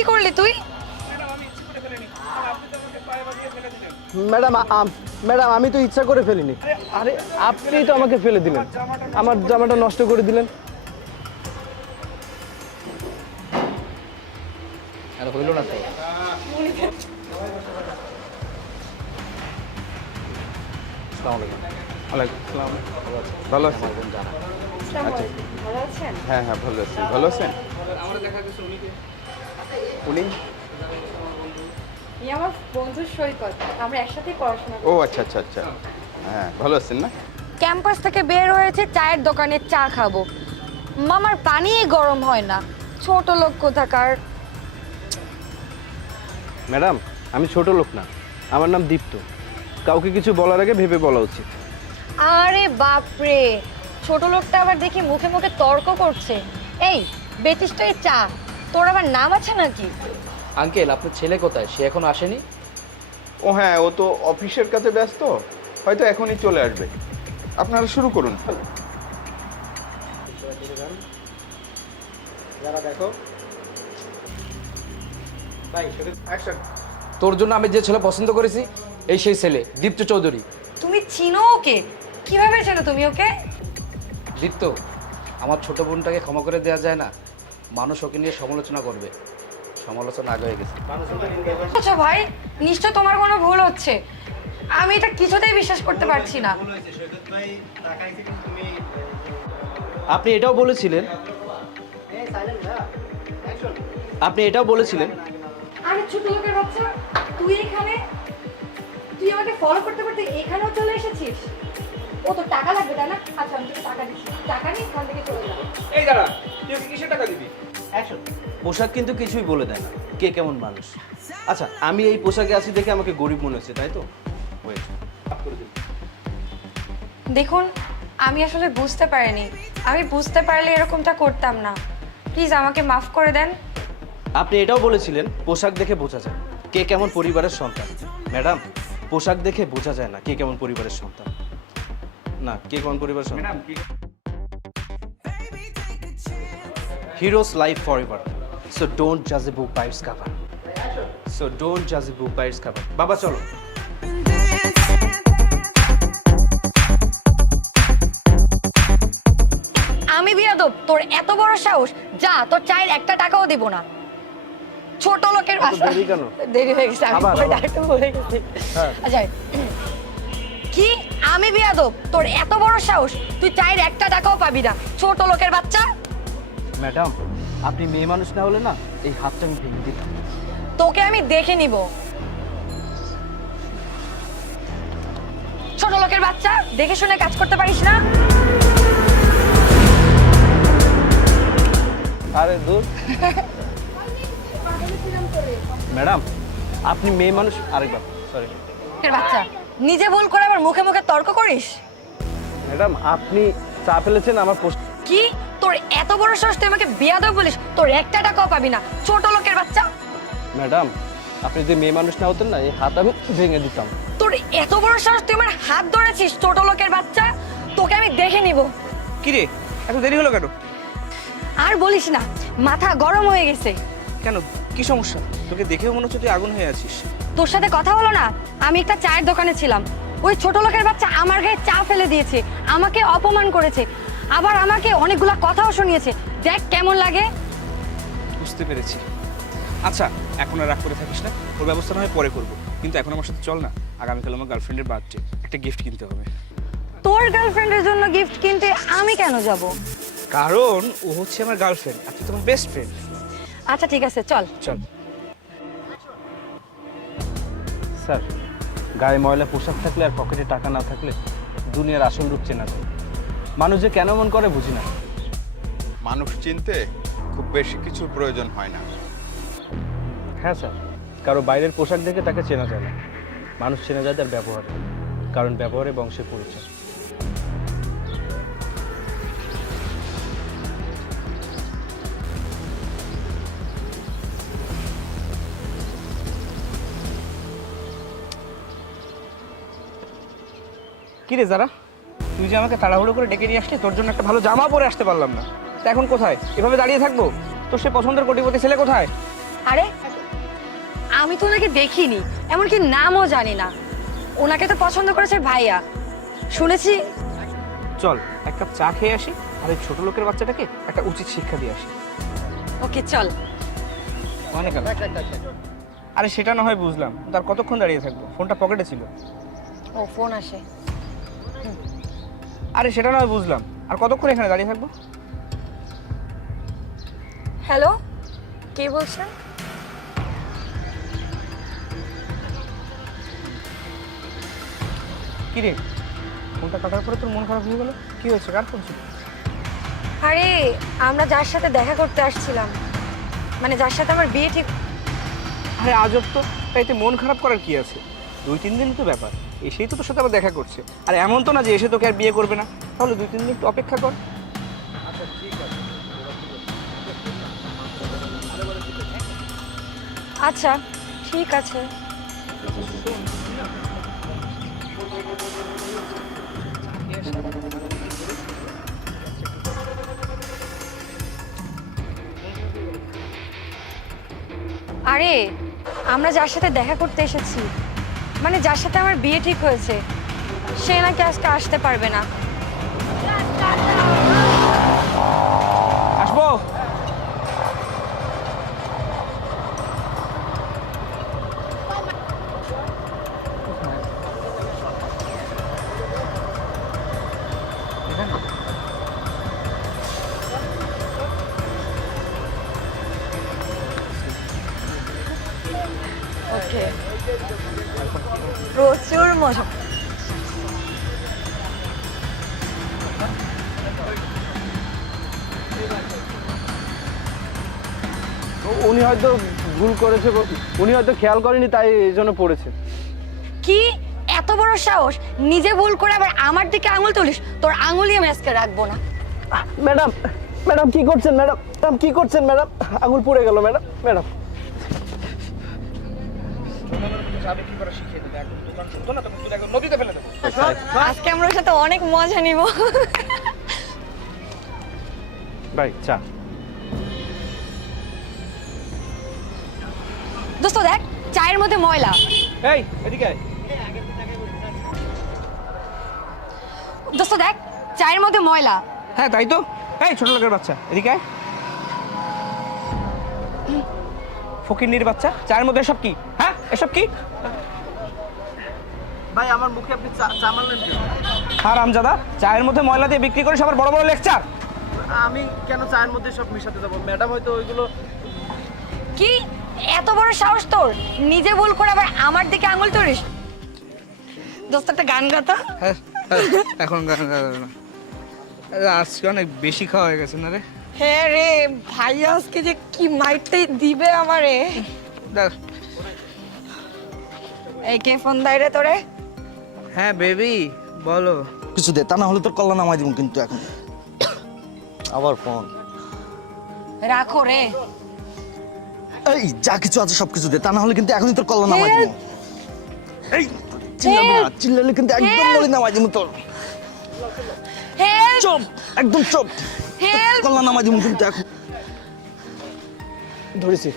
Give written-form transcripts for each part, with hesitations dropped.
কি করলি তুই? ম্যাডাম ম্যাডাম আমি তো ইচ্ছা করে ফেলিনি। আরে আপনি তো আমাকে ফেলে দিলেন, আমার জামাটা নষ্ট করে দিলেন। আরে হইল না তো। ওয়ালাইকুম আসসালাম। ভালো আছেন? আচ্ছা। ভালো আছেন? হ্যাঁ হ্যাঁ ভালো আছি। ভালো আছেন? উনি? আমার বন্ধু সৈকত, আমরা একসাথে পড়াশোনা ও আচ্ছা আচ্ছা আচ্ছা। হ্যাঁ ভালো আছেন না? ক্যাম্পাস থেকে বের হয়েছে চায়ের দোকানে চা খাবো। মামার পানিই গরম হয় না, ছোট লোক কোথাকার। ম্যাডাম আমি ছোট লোক না, আমার নাম দীপ্ত। কাউকে কিছু বলার আগে ভেবে বলা উচিত। আরে বাপরে, ছোট লোকটা আবার দেখি মুখে মুখে তর্ক করছে। এই বেচিস তো এই চা, তোর আবার নাম আছে নাকি? আঙ্কেল আপনার ছেলে কোথায়? সে এখনো আসেনি? ও হ্যাঁ, ও তো অফিসের কাছে ব্যস্ত, হয়তো এখনই চলে আসবে। আপনারা শুরু করুন। তোর জন্য আমি যে ছেলে পছন্দ করেছি এই সেই ছেলে দীপ্ত চৌধুরী। তুমি চিনো ওকে? কিভাবে চেনো তুমি ওকে? দীপ্ত, আমার ছোট বোনটাকে ক্ষমা করে দেওয়া যায় না? মানুষ ওকে নিয়ে সমালোচনা করবে, সমালোচনা আগে হয়ে গেছে। আচ্ছা ভাই, নিশ্চয় তোমার কোনো ভুল হচ্ছে। আমি এটা কিছুতেই বিশ্বাস করতে পারছি না। আপনি এটাও বলেছিলেন আরে ছোট লোকের বাচ্চা, তুই এখানে? তুই আমাকে ফলো করতে করতে এখানেও চলে এসেছিস? ও তো টাকা লাগবে তাই না? আচ্ছা আমি তোকে টাকা দিচ্ছি, টাকা নিয়ে এখান থেকে চলে যাবো। এই দাঁড়া, তুই ওকে কিসের টাকা দিবি? পোশাক কিন্তু কিছুই বলে দেয় না কে কেমন মানুষ। আচ্ছা আমি এই পোশাকে আছি দেখে আমাকে গরিব মনে হচ্ছে, তাই তো? ওয়েট। দেখুন, আমি আসলে বুঝতে পারিনি। আমি বুঝতে পারলে এরকমটা করতাম না। প্লিজ আমাকে মাফ করে দেন। আপনি এটাও বলেছিলেন পোশাক দেখে বোঝা যায় কে কেমন পরিবারের সন্তান। ম্যাডাম পোশাক দেখে বোঝা যায় না কে কেমন পরিবারের সন্তান, না কে কেমন পরিবারের সন্তান। Heroes live forever, so don't judge a book by its cover. বাবা চলো। আমি বিয়াদব, তোর এত বড় সাহস? যা, তোর চায়ের একটা টাকাও দিব না। ছোট লোকের বাসা। দেরি কেন? দেরি হয়ে গেছে, আমি আবার, ভয় আবার। ডাকতে ভুলে গেছি। হ্যাঁ। আচ্ছা, কি আমি বিয়াদব? তোর এত বড় সাহস? তুই চায়ের একটা টাকাও পাবি না, ছোট লোকের বাচ্চা। ম্যাডাম আপনি মেয়ে মানুষ না হলে না এই হাতটা আমি ভেঙে দিতাম। তোকে আমি দেখে নিব। ছোট লোকের বাচ্চা, দেখে শুনে কাজ করতে পারিস না? আরে দূর। ম্যাডাম আপনি মেয়ে মানুষ। আরেকবার সরি। লোকের বাচ্চা, নিজে ভুল করে আবার মুখে মুখে তর্ক করিস। ম্যাডাম আপনি চা ফেলেছেন আমার পোস্ট। কি তোর এত বড় সাহস? তুই আমাকে বিয়াদব বলিস? তোর একটা টাকাও পাবি না, ছোট লোকের বাচ্চা। ম্যাডাম আপনি যদি মেয়ে মানুষ না হতেন না এই হাত আমি ভেঙে দিতাম। তোর এত বড় সাহস? তুই আমার হাত ধরেছিস, ছোট লোকের বাচ্চা। তোকে আমি দেখে নিব। কি রে, এত দেরি হলো কেন? আর বলিস না, মাথা গরম হয়ে গেছে। কেন, কি সমস্যা? তোকে দেখেও মনে হচ্ছে তুই আগুন হয়ে আছিস। তোর সাথে কথা হলো না? আমি একটা চায়ের দোকানে ছিলাম, ওই ছোট লোকের বাচ্চা আমার গায়ে চা ফেলে দিয়েছে, আমাকে অপমান করেছে, আবার আমাকে অনেকগুলা কথাও শুনিয়েছে। দেখ কেমন লাগে। বুঝতে পেরেছি। আচ্ছা, এখন আর রাগ করে থাকিস না, ওর ব্যবস্থা না হয় পরে করবো, কিন্তু এখন আমার সাথে চল না। আগামীকাল আমার গার্লফ্রেন্ডের বার্থডে, একটা গিফট কিনতে হবে। তোর গার্লফ্রেন্ডের জন্য গিফট কিনতে আমি কেন যাব? কারণ ও হচ্ছে আমার গার্লফ্রেন্ড আর তুই তোমার বেস্ট ফ্রেন্ড। আচ্ছা ঠিক আছে, চল। চল। স্যার গায়ে ময়লা পোশাক থাকলে আর পকেটে টাকা না থাকলে দুনিয়ার আসল রূপ চেনা যায়। মানুষ যে কেন মন করে বুঝি না। মানুষ চিনতে খুব বেশি কিছুর প্রয়োজন হয় না। হ্যাঁ স্যার, কারো বাইরের পোশাক দেখে তাকে চেনা যায় না, মানুষ চেনা যায় তার ব্যবহারে, কারণ ব্যবহারে বংশের পরিচয়। কি রে যারা, তুই যে আমাকে তাড়াহুড়ো করে ডেকে নিয়ে আসলি, তোর জন্য একটা ভালো জামা পরে আসতে পারলাম না। তা এখন কোথায়? এভাবে দাঁড়িয়ে থাকবো? তোর সে পছন্দের কোটিপতি ছেলে কোথায়? আরে আমি তো ওনাকে দেখিনি, এমনকি নামও জানি না। ওনাকে তো পছন্দ করেছে ভাইয়া, শুনেছি। চল এক কাপ চা খেয়ে আসি, আর এই ছোট লোকের বাচ্চাটাকে একটা উচিত শিক্ষা দিয়ে আসি। ওকে চল। অনেক আরে সেটা না হয় বুঝলাম, তার কতক্ষণ দাঁড়িয়ে থাকবো? ফোনটা পকেটে ছিল। ও ফোন আসে। আরে সেটা না হয় বুঝলাম, আর কতক্ষণ এখানে দাঁড়িয়ে থাকবো? হ্যালো, কে বলছেন? কি রে, ফোনটা কাটার পরে তোর মন খারাপ হয়ে গেল? কি হয়েছে, কার ফোন ছিল? আরে আমরা যার সাথে দেখা করতে আসছিলাম, মানে যার সাথে আমার বিয়ে ঠিক। আরে আজব তো, তাইতে মন খারাপ করার কি আছে? 2-3 দিন তো ব্যাপার, এসেই তো তোর সাথে আবার দেখা করছে। আর এমন তো না যে এসে তোকে আর বিয়ে করবে না। তাহলে 2-3 দিন একটু অপেক্ষা কর। আচ্ছা ঠিক আছে। আরে আমরা যার সাথে দেখা করতে এসেছি, মানে যার সাথে আমার বিয়ে ঠিক হয়েছে, সে নাকি আজকে আসতে পারবে না। আসবো। ওকে, প্রচুর মজা। উনি হয়তো ভুল করেছে, উনি হয়তো খেয়াল করেনি, তাই এই জন্য পড়েছে। কি এত বড় সাহস, নিজে ভুল করে আবার আমার দিকে আঙুল তুলিস? তোর আঙুলই আমি আজকে রাখবো না। ম্যাডাম, ম্যাডাম কি করছেন? ম্যাডাম, ম্যাডাম কি করছেন? ম্যাডাম আঙুল পড়ে গেল। ম্যাডাম, ম্যাডাম নদীতে ফেলে দেবো। আজকে আমরা ওর সাথে অনেক মজা নিব। ভাই চা। দোস্ত দেখ, চায়ের মধ্যে ময়লা। এই এদিকে আয়। দোস্ত দেখ, চায়ের মধ্যে ময়লা। হ্যাঁ তাই তো। এই ছোট লোকের বাচ্চা, এদিকে আয়। ফকিন্নির বাচ্চা, চায়ের মধ্যে এসব কি? হ্যাঁ এসব কি? ভাই আমার মুখে আপনি চা মারলেন কেন? হারামজাদা, চায়ের মধ্যে ময়লা দিয়ে বিক্রি করে সবার বড় বড় লেকচার। আমি কেন চায়ের মধ্যে সব মিশাতে যাবো? ম্যাডাম হয়তো ওইগুলো। কি এত বড় সাহস তোর, নিজে ভুল করে আবার আমার দিকে আঙুল তুলিস? দোস্ত একটা গান গাতা। হ্যাঁ এখন গান গাবে না, আজকে অনেক বেশি খাওয়া হয়ে গেছে না রে। হ্যাঁ রে ভাই, আজকে যে কি মাইরটাই দিবে আমারে। দেখ। এই কে ফোন দেয় রে তোরে? হ্যাঁ বেবি বলো। কিছু দে, তা না হলে তোর কল্লা নামাই দিব কিন্তু এখন। আবার ফোন। রাখো রে। এই যা কিছু আছে সব কিছু দে, তা না হলে কিন্তু এখনই তোর কল্লা নামাই দিব। এই চিল্লাবি না, চিল্লালে কিন্তু একদম বলে নামাই দিব তোর। হেল্প, চুপ, একদম চুপ। হেল্প। কল্লা নামাই দিব কিন্তু এখন। ধরেছি।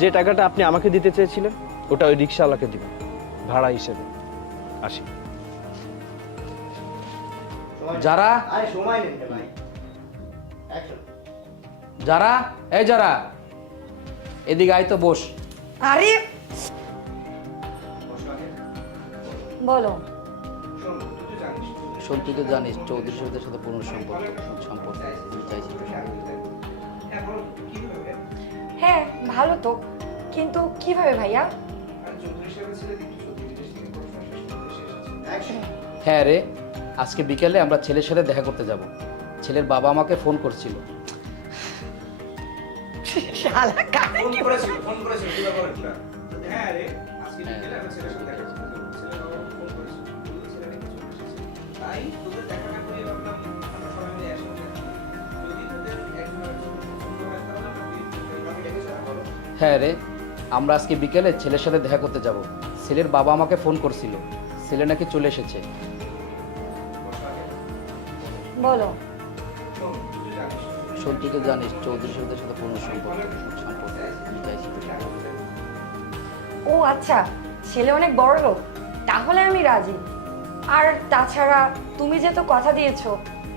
যে টাকাটা আপনি আমাকে দিতে চেয়েছিলেন, ওটা ওই রিক্সাওয়ালাকে দিবেন ভাড়া হিসেবে। আসি। যারা যারা এই যারা এদিকে আয় তো, বস। আরে বলো। শোন, তুই তো জানিস চৌধুরী সাহেবের সাথে পুরনো সম্পর্ক তুই চাইছিস। হ্যাঁ ভালো তো, কিন্তু কিভাবে ভাইয়া? হ্যাঁ রে, আজকে বিকেলে আমরা ছেলের সাথে দেখা করতে যাব। ছেলের বাবা আমাকে ফোন করছিল। শালা কানে কি করেছিল কি ব্যাপার এটা? হ্যাঁ রে, আজকে বিকেলে আমরা ছেলের সাথে দেখা করতে যাব। ছেলের বাবা ফোন করেছিল, ছেলেটা কিছু এসেছে। তাই তোদের দেখা না করে ভাবলাম আমরা সবাই মিলে একসাথে যদি তোদের হ্যাঁ রে, আমরা আজকে বিকেলে ছেলের সাথে দেখা করতে যাব। ছেলের বাবা আমাকে ফোন করছিল, ছেলে নাকি চলে এসেছে। বলো। শোন, তুই তো জানিস চৌধুরী সাহেবের সাথে পূর্ণ সম্পর্ক। আমি চাইছি তুই। ও আচ্ছা, ছেলে অনেক বড় লোক, তাহলে আমি রাজি। আর তাছাড়া তুমি যেহেতু কথা দিয়েছো,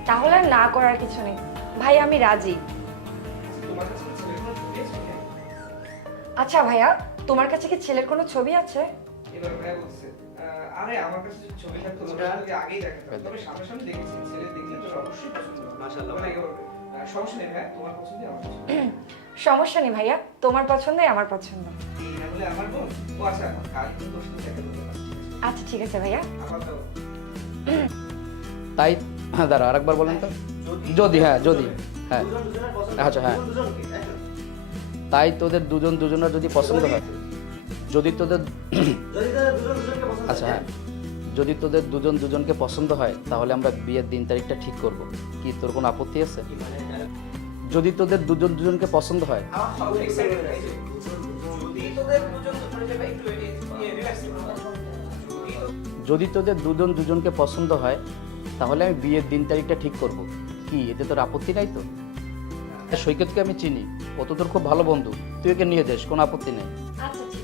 তাহলে আর না করার কিছু নেই। ভাই আমি রাজি। আচ্ছা ভাইয়া, তোমার কাছে কি ছেলের কোনো ছবি আছে? এবার ভাইয়া বলছে, আরে আমার কাছে যদি ছবি থাকতো ওটা যদি আগেই দেখাতাম, তবে সামনাসামনি দেখেছি, ছেলে দেখলে তো অবশ্যই পছন্দ হবে। মাশাআল্লাহ, সমস্যা নেই ভাইয়া, তোমার পছন্দই আমার পছন্দ। সমস্যা নেই ভাইয়া, তোমার পছন্দই আমার পছন্দ। এই না হলে আমার বোন, ও আচ্ছা কাল কিন্তু ওর সাথে দেখা করতে পারছি। আচ্ছা ঠিক আছে ভাইয়া। আপাতত তাই হ্যাঁ, দাঁড়া আরেকবার বলেন তো। যদি হ্যাঁ, যদি হ্যাঁ, আচ্ছা হ্যাঁ, তাই তোদের দুজন দুজনের যদি পছন্দ হয়, যদি তোদের আচ্ছা হ্যাঁ, যদি তোদের দুজন দুজনকে পছন্দ হয়, তাহলে আমরা বিয়ের দিন তারিখটা ঠিক করব। কি তোর কোনো আপত্তি আছে? যদি তোদের দুজন দুজনকে পছন্দ হয়, যদি তোদের দুজন দুজনকে পছন্দ হয়, তাহলে আমি বিয়ের দিন তারিখটা ঠিক করব। কি এতে তোর আপত্তি নাই তো? সৈকতকে আমি চিনি, ও তো তোর খুব ভালো বন্ধু, তুই ওকে নিয়ে যাস, কোনো আপত্তি নেই। আচ্ছা ঠিক